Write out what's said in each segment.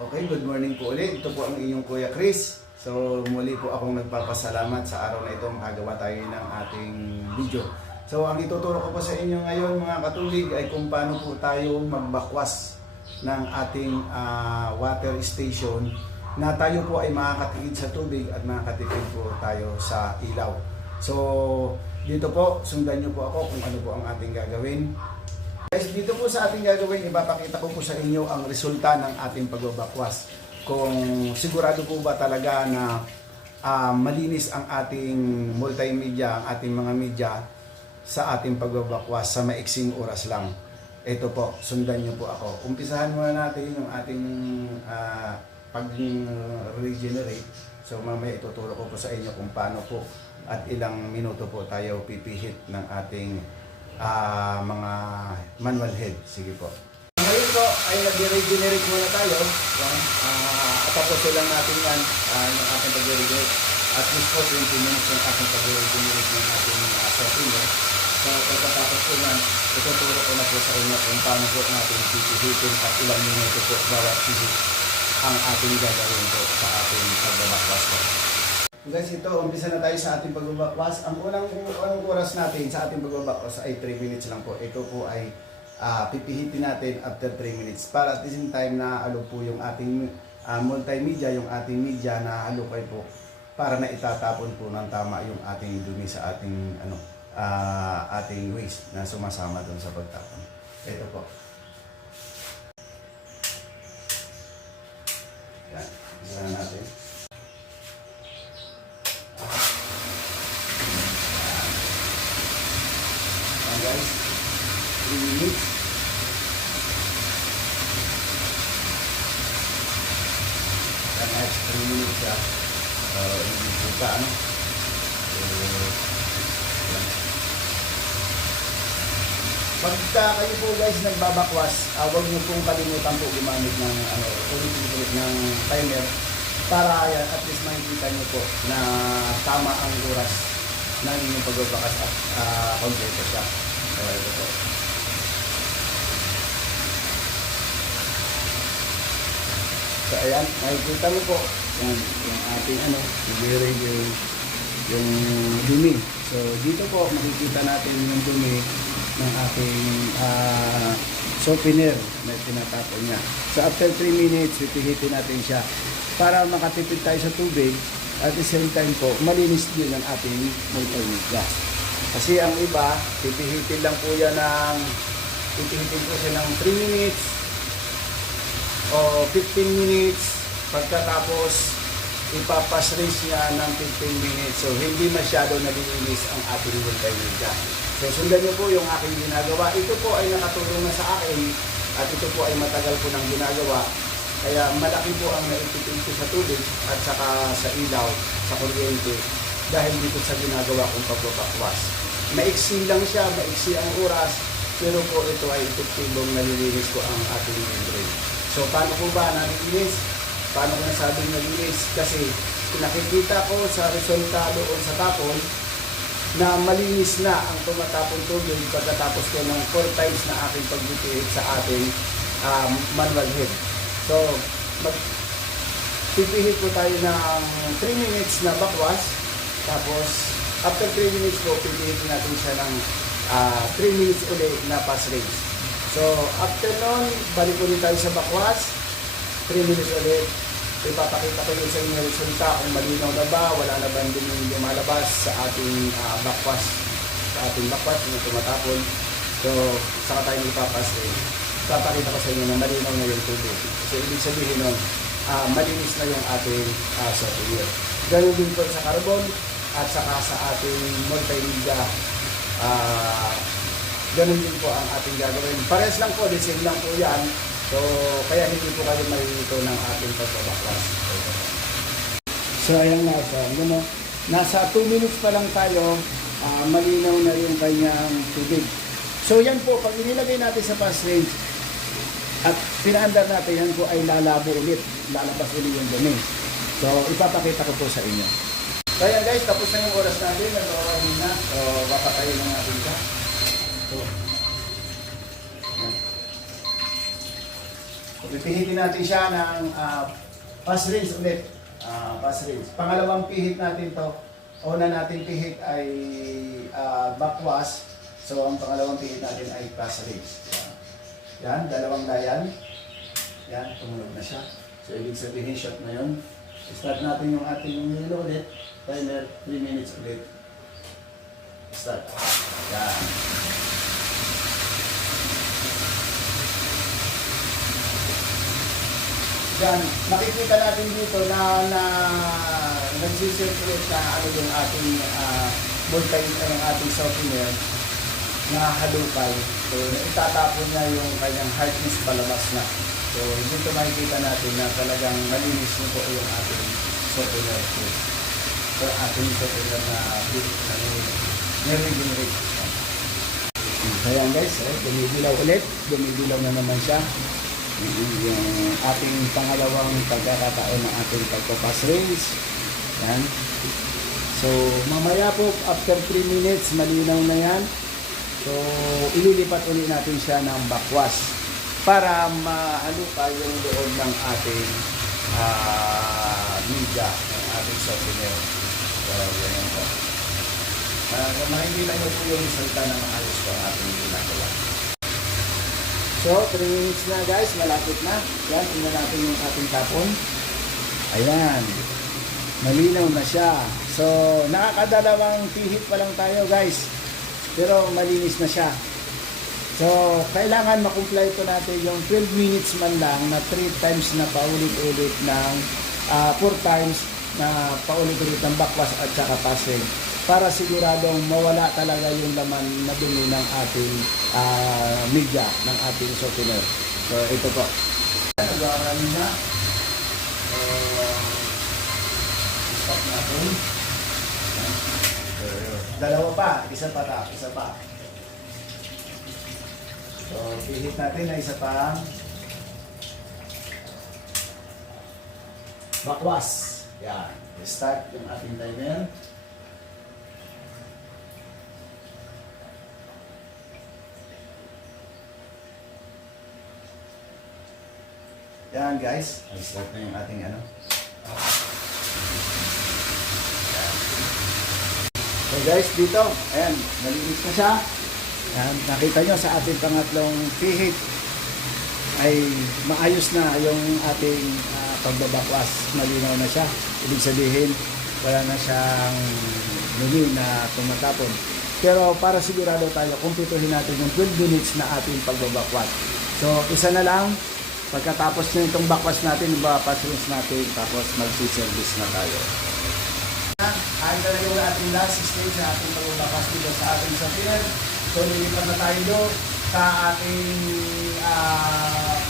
Okay, good morning po ulit. Ito po ang inyong Kuya Chris. So muli po akong nagpapasalamat sa araw na ito makagawa tayo ng ating video. So ang ituturo ko po sa inyo ngayon mga katulig ay kung paano po tayo magbakwas ng ating water station na tayo po ay makakatipid sa tubig at makakatipid po tayo sa ilaw. So dito po, sundan nyo po ako kung ano po ang ating gagawin. Guys, dito po sa ating gagawin, ipapakita ko po sa inyo ang resulta ng ating pagbabakwas. Kung sigurado po ba talaga na malinis ang ating multimedia, ang ating mga media sa ating pagbabakwas sa maiksing oras lang. Ito po, sundan nyo po ako. Umpisahan muna natin yung ating pag-regenerate. So mamaya ituturo ko po sa inyo kung paano po at ilang minuto po tayo pipihit ng ating mga manual head. Sige po. Ngayon po ay nag-regenerate muna tayo. Tapusin lang natin yan yung ating pag-regenerate. At least po 20 minutes yung ating pag-regenerate ng ating software. So pagkatapos po yan, ituturo ko na po sa inyo kung paano po natin pipihitin at ilang minuto po bawat pihit ang ating gagawin po sa ating pagbabakwas po. Guys, ito, umpisa na tayo sa ating pagbabakwas. Ang unang oras natin sa ating pagbabakwas ay 3 minutes lang po. Ito po ay pipihitin natin after 3 minutes. Para at the same time na alo po yung ating multimedia, yung ating media na halukay po para na itatapon po ng tama yung ating dumi sa ating ating waste na sumasama doon sa pagtapon. Ito po. Yan, isa natin. Guys, 3 minutes. Yan guys, 3 minutes siya. Hindi suka, ano? Pagka kayo po guys nagbabakwas, huwag nyo pong kalimutan po gumamit ng ulit-ulit ng timer para at least makikita nyo po na tama ang oras ng inyong pagbabakas at kompleto siya. So, ito po. So, ayan, makikita mo po yung ating yung dumi. So, dito po makikita natin yung dumi ng ating softener na tinatapon niya. So, after 3 minutes, pipihitin natin siya para makatipid tayo sa tubig. At the same time po, malinis din ang ating multimedia. Kasi ang iba, pipihitin lang po yan pipihitin po siya ng 3 minutes o 15 minutes. Pagkatapos, ipapas-rinse niya ng 15 minutes. So, hindi masyado nalilinis ang ating multimedia. So, sundan niyo po yung aking ginagawa. Ito po ay nakatulong na sa akin at ito po ay matagal po nang ginagawa. Kaya malaki po ang naipipin ko sa tubig at saka sa ilaw, sa kuryente dahil dito sa ginagawa kong pagbabakwas. Maiksi lang siya, maiksi ang oras, pero po ito ay epektibong nalilinis ko ang ating membrane. So paano po ba nalilinis? Paano ko nasabing nalilinis? Kasi nakikita ko sa resulta doon sa tapon na malinis na ang tumatapon tubig pagkatapos ko ng 4 times na aking pagbibihit sa ating manual head. So, pipihit po tayo ng 3 minutes na bakwas. Tapos, after 3 minutes po, pipihit natin siya ng 3 minutes ulit na pass rinse. So, after nun, balik ulit tayo sa bakwas. 3 minutes ulit. Ipapakita ko yun sa inyo resulta kung malinaw na ba, wala na ba yung lumalabas sa ating bakwas. Sa ating bakwas, yung tumatapon. So, saka tayo ipapass rinse. Papakita ko sa inyo na malinaw na yung tubig. So, ibig sabihin nun, malinis na yung ating software. Ganun din po sa carbon at saka sa ating multimedia. Ganun din po ang ating gagawin. Parehas lang po, the same lang po yan. So, kaya hindi po kayo malilito ng ating pagbabakwas. So, ayan nga. So, nasa 2 minutes pa lang tayo, malinaw na yung kanyang tubig. So, yan po, pag inilagay natin sa pass range, at pinaandar natin, yan po ay lalabo ulit. Lalabas ulit yung dumi. So, ipapakita ko po sa inyo. So, ayan guys, tapos na yung oras natin. Nag-oras na. So, papatayin na natin siya. So, pihitin natin siya ng pass rinse ulit. Pass rinse. Pangalawang pihit natin to. Una natin pihit ay backwash. So, ang pangalawang pihit natin ay pass rinse. Yan, dalawang layan. Yan, tumunog na siya. So, ibig sabihin shot na yun. Start natin yung ating nilo ulit. Timer, 3 minutes ulit. Start. Yan. Yan, makikita natin dito na nagsisirculate na ano yung ating yung ating softener na halukay. So, itatapon niya yung kanyang hardness palabas na. So, dito makikita natin na talagang malinis nito yung ating softener. So, ating softener na nire-regenerate. Kaya guys, dumidilaw ulit. Dumidilaw na naman siya. Yung ating pangalawang pagkakataon ng ating pagpapass rinse. Yan. So, mamaya po, after 3 minutes, malinaw na yan. So, ililipat ulit natin siya ng backwash para mahalukay yung loob ng ating media, ng ating softener. So, ganyan po. Makikita nyo po yung salita na maayos po ang ating ginagawa. So, 3 minutes na guys, malapit na. Yan, tingnan natin yung ating tapon. Ayan. Malinaw na siya. So, nakakadalawang pihit pa lang tayo guys. Pero malinis na siya. So, kailangan makumpleto natin yung 12 minutes man lang na 3 times na paulit-ulit ng 4 times na paulit-ulit ng backwash at saka passing. Para siguradong mawala talaga yung laman na dumi ng ating media, ng ating softener. So, ito po. Nagawaran na. Stop natin. Dalawa pa. Isa pa. So, pihit natin na isa pa. Backwash. Yan. Start yung ating timer. Yan guys, start na yung ating ano. Yan. So guys, dito, ayan, malinis na siya. Yan, nakita nyo sa ating pangatlong pihit ay maayos na yung ating pagbabakwas. Malinaw na siya. Ibig sabihin, wala na siyang dumi na tumatapon. Pero para sigurado tayo, kumpituhin natin yung 12 minutes na ating pagbabakwas. So, isa na lang. Pagkatapos na itong backwash natin, pass rinse natin, tapos magsi-service na tayo. Ay talaga yung ating last stage sa ating pagbabakwash dito sa ating softener. So, nilipat na tayo doon sa ating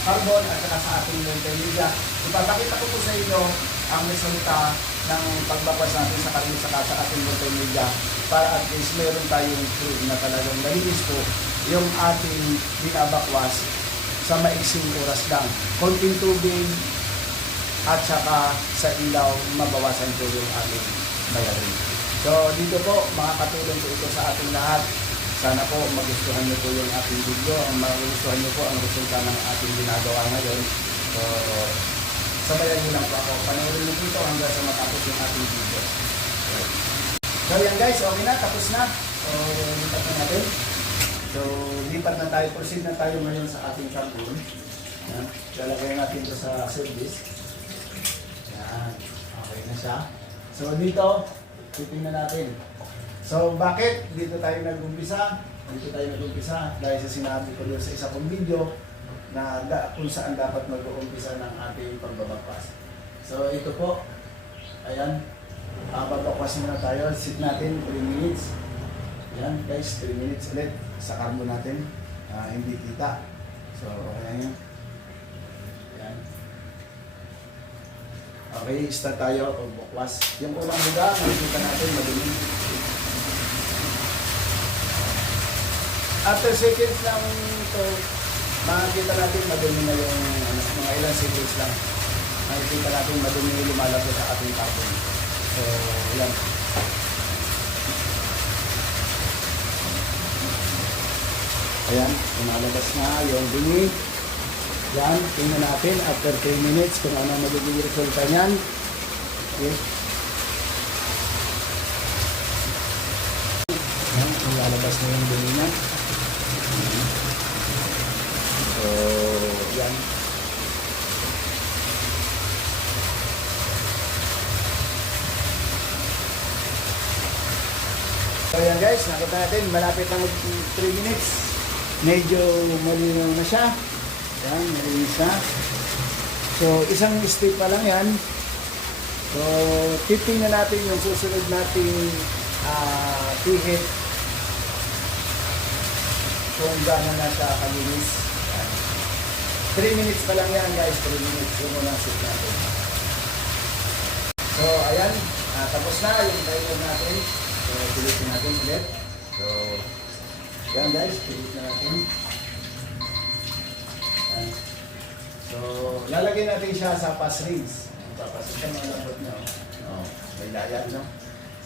carbon at saka sa ating multimedia. Ipapakita ko po sa inyo ang resulta ng pagbakwash natin sa carbon at sa ating multimedia para at least meron tayong proof na talagang nalinis po yung ating binabakwash sa maiksing oras lang. Konting tubig at saka sa ilaw mabawasan po yung ating bayarin. So dito po makakatulong po ito sa ating lahat. Sana po magustuhan niyo po yung ating video. Magustuhan niyo po ang resulta ng ating ginagawa ngayon. So sabayan niyo lang po ako. Panoorin niyo po ito hanggang sa matapos yung ating video. So yan guys, okay na, tapos na. So lipat na natin. So, lipat na tayo, proceed na tayo ngayon sa ating carbon. Yan, lalagay natin ito sa service. Yan, okay na siya. So, dito, titingnan natin. So, bakit dito tayo nag-umpisa? Dito tayo nag-umpisa dahil sa sinabi ko doon sa isa kong video na kung saan dapat mag-uumpisa ng ating pagbabakwas. So, ito po, ayan, pagbabakwas muna tayo. Sit natin, 3 minutes. Yan guys, 3 minutes ulit sa carbon natin. Hindi kita. So, okay na yun. Yan. Okay, start tayo. Pagbukwas. Yung unang buga, makikita natin madumi. After seconds lang ito, makikita natin madumi na yung mga ilang seconds lang. Makikita natin madumi yung lumalabas sa ating carbon. So, yan. Ayan, lumalabas na yung dumi. Yan, tingnan natin after 3 minutes kung ano magiging resulta niyan. Okay. Yan, lalabas na yung dumi niya. So, yan. So yan guys, nakita natin, malapit na mag 3 minutes. Medyo malinaw na siya. Yan, malinis na. So, isang step pa lang yan. So, titingnan natin yung susunod nating pihit. Kung gano'n na siya kalinis. 3 minutes pa lang yan guys, 3 minutes. Yung unang set natin. So, ayan. Tapos na yung timer natin. So, pilitin natin ulit. So, yan guys, pilit na natin. Yan. So, lalagay natin siya sa pass rings. Papasok siya mga lambot na. Oh, may layan, no?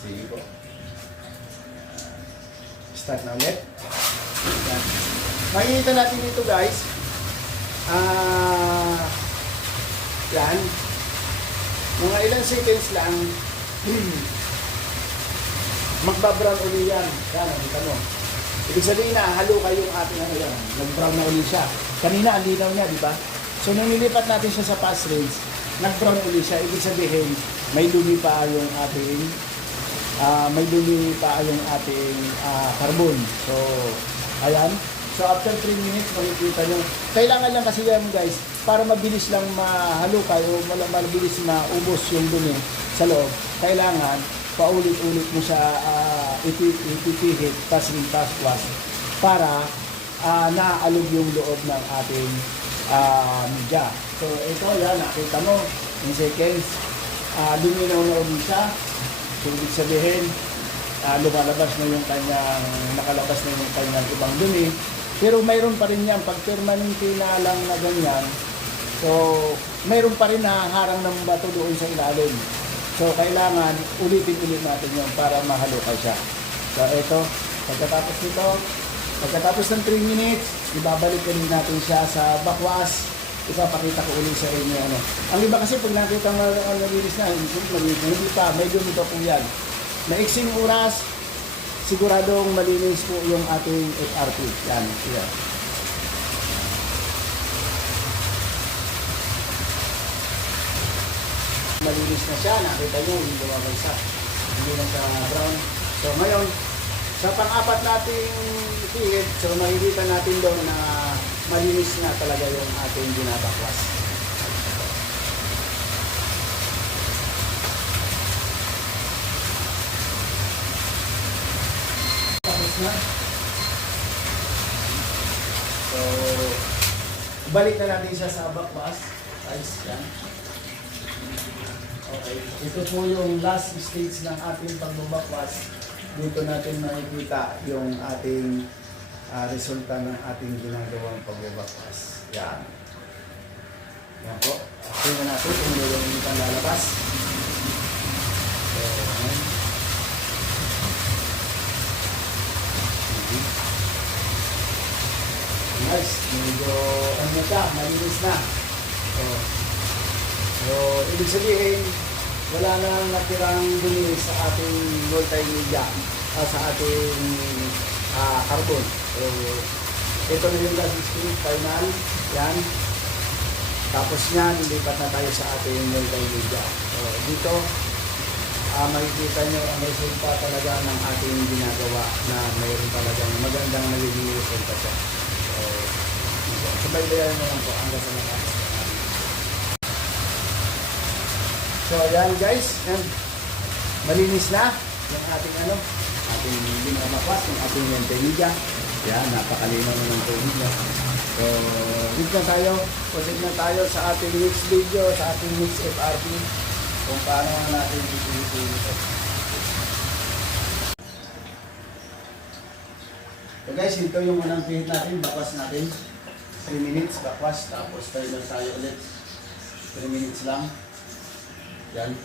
Sige po. Start na ulit. Yan. Makikita natin dito guys. Yan. Mga ilang seconds lang. Magbabrown uli yan. Yan, nakita mo. Ibig sabihin na, halo kayong ating ano yan. Nag-brown na uli siya. Kanina, ang linaw niya, di ba? So, nung nilipat natin siya sa pass range, nag-brown uli siya. Ibig sabihin, may dumi pa yung ating carbon. So, ayan. So, after 3 minutes, makikita nyo. Kailangan lang kasi yan, guys, para mabilis lang mahalukay o mabilis maubos yung dumi sa loob. Kailangan, paulit-ulit mo siya ipipihit, pass ring, pass wash, para naaalog yung loob ng ating media. So, ito yan, nakita mo, in seconds, luminaw na ulit siya. So, ibig sabihin, lumalabas na yung kanyang, nakalabas na yung kanyang ibang dumi. Pero mayroon pa rin yan, pag permanente na lang na ganyan, so, mayroon pa rin nahaharang ng bato doon sa ilalim. So, kailangan ulitin-ulit natin yun para mahalukay siya. So, ito, pagkatapos ng 3 minutes, ibabalik rin natin siya sa backwash. Ipapakita ko ulit sa inyo. Ano. Ang iba kasi pag nakita ang nalinis na, hindi pa, may dumi pa po yan. Maiksing oras, siguradong malinis po yung ating FRP. Yan, yan. Malinis na siya, nakita nyo, hindi bumabagsak. Hindi na siya brown. So ngayon, sa pang-apat nating pihit, so makikita natin doon na malinis na talaga yung ating binabakwas. Tapos na. So, balik na natin siya sa bakwas. Guys, yan. Okay, ito po yung last stage ng ating pagbabakwas. Dito natin makikita yung ating resulta ng ating ginagawang pagbabakwas. Yan. Yan po. Tingnan natin kung yung itang lalabas. So, yan. Nice. Medyo ano siya, malinis na. So, ibig sabihin, wala nang natirang dumi sa ating multimedia, sa ating carbon. So, ito na yung last stage, final. Yan. Tapos yan, lilipat na tayo sa ating multimedia. So, dito, makikita nyo ang resulta talaga ng ating ginagawa na mayroon talagang magandang nagiging resulta siya. So, sabay-bayan mo lang po hanggang sa mga. So, ayan guys, and malinis na yung ating ating binabakwas, yung ating multimedia. Yan, napakalinaw na ng tubig niya. So, dito na tayo, proceed na tayo sa ating next video, sa ating next FRP, kung paano natin ipilitin ito. So guys, ito yung unang pihit natin, bakwas natin. 3 minutes, bakwas, tapos tayo tayo ulit. 3 minutes lang. Yan.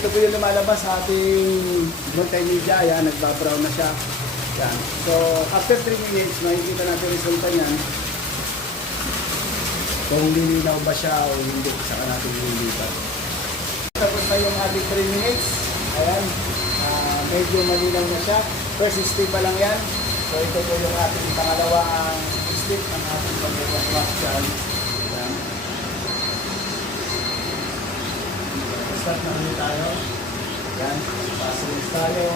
ito po yung lumalabas sa ating multimedia. Yan, nagbabrown na siya. Yan. So, after 3 minutes, makikita natin yung resulta niyan. Kung lilinaw ba siya o hindi, saka natin lilipat. Tapos na yung ating 3 minutes. Ayan, medyo malinaw na siya. First step pa lang yan. So, ito po yung ating pangalawang step ng ating pag-wax dyan. Ayan. Start na ulit tayo. Ayan, passes tayo.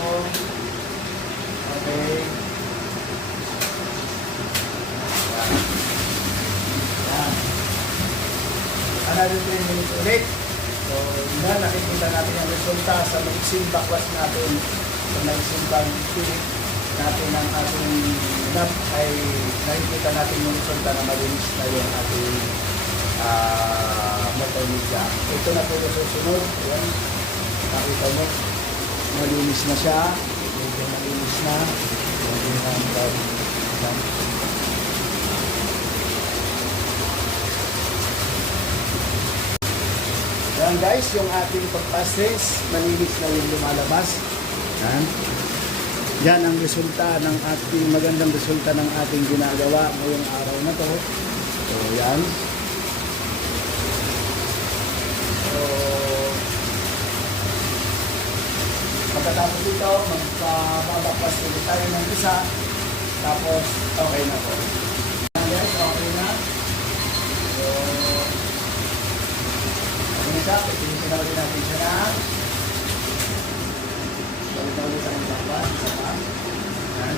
Okay. Ayan. Another 3 minutes ulit. So, yun, nakikita natin ang resulta sa maiksing backwash natin. Sa maiksing pag-pilit natin ang ating nap ay nakikita natin yung resulta na malinis na yung ating multimedia. Ito na po yung susunod. Ayan. Nakita mo. Malinis na siya. Medyo malinis na. Yan guys, yung ating pagpases, malinis na yung lumalabas. Yan. Yan ang resulta ng ating, magandang resulta ng ating ginagawa ngayong araw na to. So yan. So, pagkatapos dito, magpapabakwas ulit tayo ng isa. Tapos, okay na po. Yan guys, okay na. So, siya, pagpilitin na ulit natin siya na balik na ulit ang bakwas, isa pa. Yan.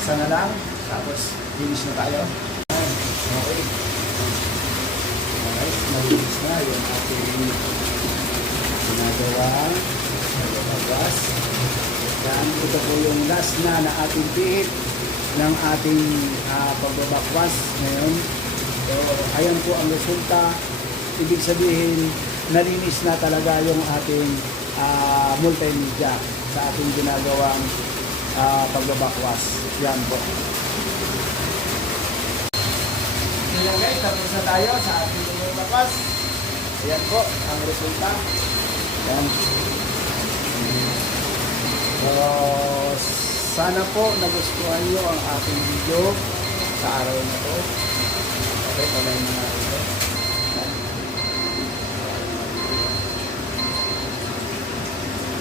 Isa na lang, tapos finish na tayo. Okay. Alright, malinis na yung ating ginagawa bakwas. Yan, ito po yung last na ating pihit ng ating pagbabakwas ngayon. So, ayan po ang resulta. Ibig sabihin, nalinis na talaga yung ating multimedia sa ating ginagawang pagbabakwas. Yan po. Ayan guys, tapos na tayo sa ating pagbabakwas. Ayan po ang resulta. Ayan. So, sana po nagustuhan nyo ang ating video sa araw na to. Okay, palayin na natin ito.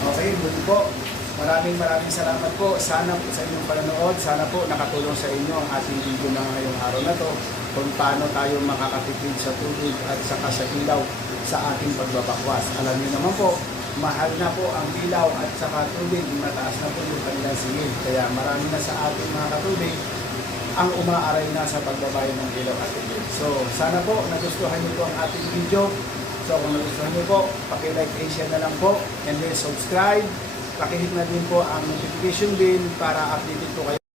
Okay, muli po. Maraming salamat po. Sana po sa inyong panonood. Sana po nakatulong sa inyo ang ating video na ngayong araw na to kung paano tayo makakatipid sa tubig at saka sa ilaw sa ating pagbabakwas. Alam niyo naman po, mahal na po ang ilaw at saka tubig. Mataas na po yung kanilang singil. Kaya marami na sa ating mga katubig ang umaaray na sa pagbabayad ng ilaw at tubig. So, sana po nagustuhan niyo po ang ating video. So kung nagustuhan nyo po, paki-like and share na lang po. And then subscribe. Pakihit na din po ang notification bell para updated po kayo.